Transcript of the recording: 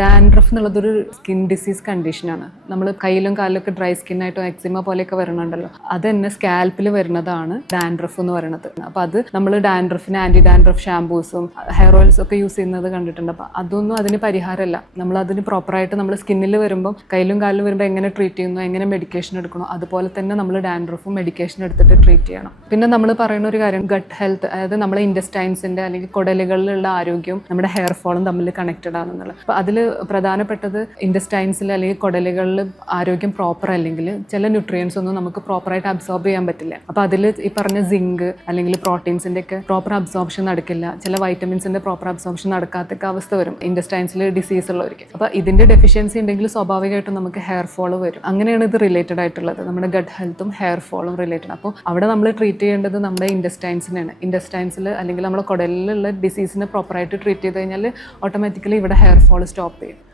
Dandruff എന്നുള്ളതൊരു skin disease കണ്ടീഷനാണ്. നമ്മൾ കയ്യിലും കാലിലൊക്കെ ഡ്രൈ സ്കിൻ ആയിട്ടോ എക്സിമ പോലെയൊക്കെ വരണുണ്ടല്ലോ. അത് തന്നെ സ്കാൽപ്പിൽ വരുന്നതാണ് ഡാൻഡ്രഫ് എന്ന് പറയുന്നത് അപ്പോൾ അത് നമ്മൾ ഡാൻഡ്രഫിന് ആന്റി ഡാൻഡ്രഫ് ഷാമ്പൂസും ഹെയർ ഓയിൽസും ഒക്കെ യൂസ് ചെയ്യുന്നത് കണ്ടിട്ടുണ്ട്. അപ്പോൾ അതൊന്നും അതിന് പരിഹാരമല്ല. നമ്മൾ അതിന് പ്രോപ്പറായിട്ട് നമ്മൾ സ്കിന്നിൽ വരുമ്പം കയ്യിലും കാലിലും വരുമ്പോൾ എങ്ങനെ ട്രീറ്റ് ചെയ്യുന്നു എങ്ങനെ മെഡിക്കേഷൻ എടുക്കണോ അതുപോലെ തന്നെ നമ്മൾ ഡാൻഡ്രഫും മെഡിക്കേഷൻ എടുത്തിട്ട് ട്രീറ്റ് ചെയ്യണം. പിന്നെ നമ്മൾ പറയുന്ന ഒരു കാര്യം ഗട്ട് ഹെൽത്ത് അതായത് നമ്മളെ ഇൻഡസ്റ്റൈൻസിന്റെ അല്ലെങ്കിൽ കുടലുകളിലുള്ള ആരോഗ്യവും നമ്മുടെ ഹെയർ ഫോളും തമ്മിൽ കണക്റ്റഡ് ആണെന്നുള്ളത്. അപ്പോൾ അതിൽ പ്രധാനപ്പെട്ടത് ഇൻഡസ്റ്റൈൻസിൽ അല്ലെങ്കിൽ കുടലുകളിൽ ആരോഗ്യം പ്രോപ്പർ അല്ലെങ്കിൽ ചില ന്യൂട്രിയൻസ് ഒന്നും നമുക്ക് പ്രോപ്പറായിട്ട് അബ്സോർബ് ചെയ്യാൻ പറ്റില്ല. അപ്പോൾ അതിൽ ഈ പറഞ്ഞ സിങ്ക് അല്ലെങ്കിൽ പ്രോട്ടീൻസിന്റെ ഒക്കെ പ്രോപ്പർ അബ്സോർപ്ഷൻ നടക്കില്ല. ചില വൈറ്റമിൻസിന്റെ പ്രോപ്പർ അബ്സോർപ്ഷൻ നടക്കാത്തൊക്കെ അവസ്ഥ വരും ഇൻഡസ്റ്റൈൻസിൽ ഡിസീസ് ഉള്ളവർക്ക്. അപ്പോൾ ഇതിന്റെ ഡെഫിഷ്യൻസി ഉണ്ടെങ്കിൽ സ്വാഭാവികമായിട്ടും നമുക്ക് ഹെയർ ഫോൾ വരും. അങ്ങനെയാണ് ഇത് റിലേറ്റഡ് ആയിട്ടുള്ളത്. നമ്മുടെ ഗഡ് ഹെൽത്തും ഹെയർ ഫോളും റിലേറ്റഡ് അപ്പോൾ അവിടെ നമ്മൾ ട്രീറ്റ് ചെയ്യേണ്ടത് നമ്മുടെ ഇൻഡസ്റ്റൈൻസിനാണ് ഇൻഡസ്റ്റൈൻസിൽ അല്ലെങ്കിൽ നമ്മുടെ കുടലിലുള്ള ഡിസീസിനെ പ്രോപ്പറായിട്ട് ട്രീറ്റ് ചെയ്ത് കഴിഞ്ഞാൽ ഓട്ടോമാറ്റിക്കലി ഇവിടെ ഹെയർ ഫോൾ സ്റ്റോപ്പ് help.